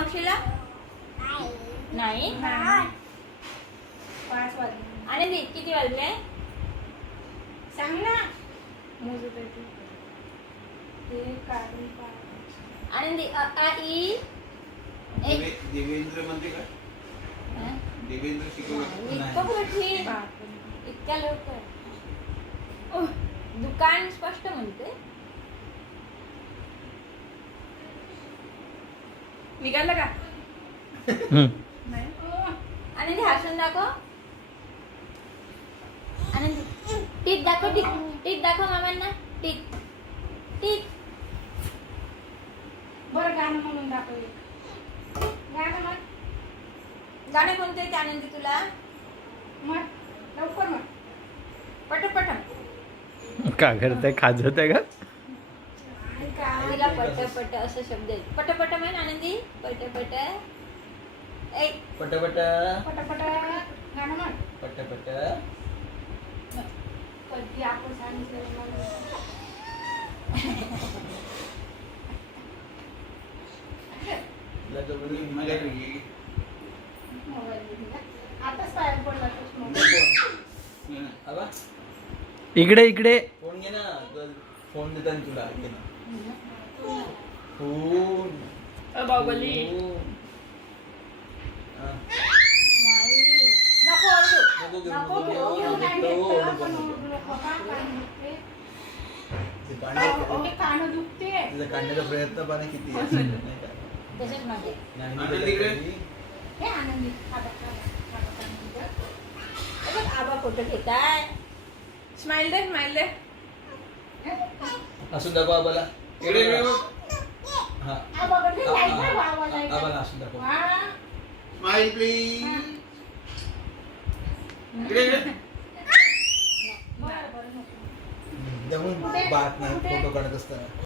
मावशीला नाही. 5 वाजले. आनंदी किती वाजले सांग ना. मोजत आहे ती. ते काढून पाहा. आनंदी अ आ इ एक देवेंद्र म्हणते का? हं? देवेंद्र शिकवलं इतकं कठीण इतक्या लवकर दुकान स्पष्ट म्हणते. निघालं का? हम्म. नाही. आनंदी हसून दाखव. आनंदी टीक दाखव. टीक टीक दाखव मामांना. टीक टीक. बरं गाणं म्हणून दाखव एक. गाणं म्हण. गाणं कोणतं येते आनंदी तुला? म्हण. लवकर म्हण. पटपट. का करताय खाजवताय का? तिला पटपट असं शब्द आहेत. पटपट म्हण आनंदी. पटपट. एक पटापट पटापट गाणं म्हण. पटापट कधी आपण सांगितलं मला. मोबाईल दिला. आताच बाहेर पडला तोच मोबाईल. आबा इकडे इकडे. फोन घे ना. फोन देता ना तुला. घे ना. फोन बाहुबली. हा. नाही. नको ओरडू. नको घेऊ, नको नको घेऊ, घेऊ, घेऊ नाही नको घेतलं, ओरडू पण नको. ओरडू नको. हा, कान दुखते. ते काढण्याचा- अहो, हे कान दुखते. तिचं काढण्याचा प्रयत्न पाहणे किती आहे. नाही का? तसेच माझे. नाही, आनंद इकडे. हे आनंदी. आनंदी. हे बघ, आबा फोटो घेताय. स्माइल दे, स्माइल दे. असून दाखव आबाला. इकडे इकडे बघ. हा. आबाकडे जायचं, भावाला जायचं. आबाला असून दाखव. वा. Smile please. इकडे इकडे. बरं, बरं, नको. देऊन बात नाही फोटो काढत असताना.